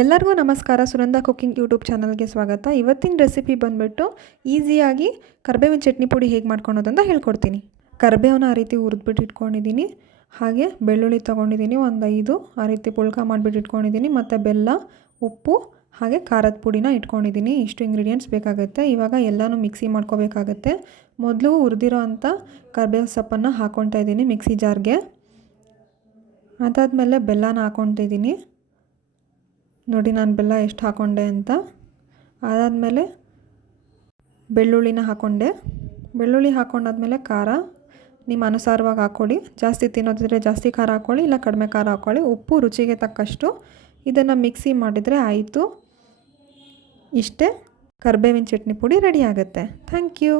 ಎಲ್ಲರಿಗೂ ನಮಸ್ಕಾರ. Sunanda cooking YouTube ಚಾನಲ್ಗೆ ಸ್ವಾಗತ. ಇವತ್ತಿನ ರೆಸಿಪಿ ಬಂದುಬಿಟ್ಟು ಈಸಿಯಾಗಿ ಕರಿಬೇವಿನ ಚಟ್ನಿ ಪುಡಿ ಹೇಗೆ ಮಾಡ್ಕೊಳೋದು ಅಂತ ಹೇಳ್ಕೊಡ್ತೀನಿ. ಕರಿಬೇವನ್ನ ಆ ರೀತಿ ಹುರಿದ್ಬಿಟ್ಟು ಇಟ್ಕೊಂಡಿದ್ದೀನಿ. ಹಾಗೆ ಬೆಳ್ಳುಳ್ಳಿ ತೊಗೊಂಡಿದ್ದೀನಿ ಒಂದು 5, ಆ ರೀತಿ ಪುಳ್ಕ ಮಾಡಿಬಿಟ್ಟು ಇಟ್ಕೊಂಡಿದ್ದೀನಿ. ಮತ್ತು ಬೆಲ್ಲ, ಉಪ್ಪು ಹಾಗೆ ಖಾರದ ಪುಡಿನ ಇಟ್ಕೊಂಡಿದ್ದೀನಿ. ಇಷ್ಟು ಇಂಗ್ರೀಡಿಯೆಂಟ್ಸ್ ಬೇಕಾಗುತ್ತೆ. ಇವಾಗ ಎಲ್ಲನೂ ಮಿಕ್ಸಿ ಮಾಡ್ಕೋಬೇಕಾಗತ್ತೆ. ಮೊದಲು ಹುರಿದಿರೋ ಅಂಥ ಕರಿಬೇವು ಸೊಪ್ಪನ್ನು ಹಾಕ್ಕೊಳ್ತಾ ಇದ್ದೀನಿ ಮಿಕ್ಸಿ ಜಾರ್ಗೆ. ಅದಾದಮೇಲೆ ಬೆಲ್ಲನ ಹಾಕ್ಕೊಳ್ತಿದ್ದೀನಿ. ನೋಡಿ ನಾನು ಬೆಲ್ಲ ಎಷ್ಟು ಹಾಕ್ಕೊಂಡೆ ಅಂತ. ಅದಾದಮೇಲೆ ಬೆಳ್ಳುಳ್ಳಿನ ಹಾಕ್ಕೊಂಡೆ. ಬೆಳ್ಳುಳ್ಳಿ ಹಾಕ್ಕೊಂಡಾದ್ಮೇಲೆ ಖಾರ ನಿಮ್ಮ ಅನುಸಾರವಾಗಿ ಹಾಕ್ಕೊಳ್ಳಿ. ಜಾಸ್ತಿ ತಿನ್ನೋದಿದ್ರೆ ಜಾಸ್ತಿ ಖಾರ ಹಾಕ್ಕೊಳ್ಳಿ, ಇಲ್ಲ ಕಡಿಮೆ ಖಾರ ಹಾಕ್ಕೊಳ್ಳಿ. ಉಪ್ಪು ರುಚಿಗೆ ತಕ್ಕಷ್ಟು. ಇದನ್ನು ಮಿಕ್ಸಿ ಮಾಡಿದರೆ ಆಯಿತು. ಇಷ್ಟೇ, ಕರಿಬೇವಿನ ಚಟ್ನಿ ಪುಡಿ ರೆಡಿ ಆಗುತ್ತೆ. Thank you.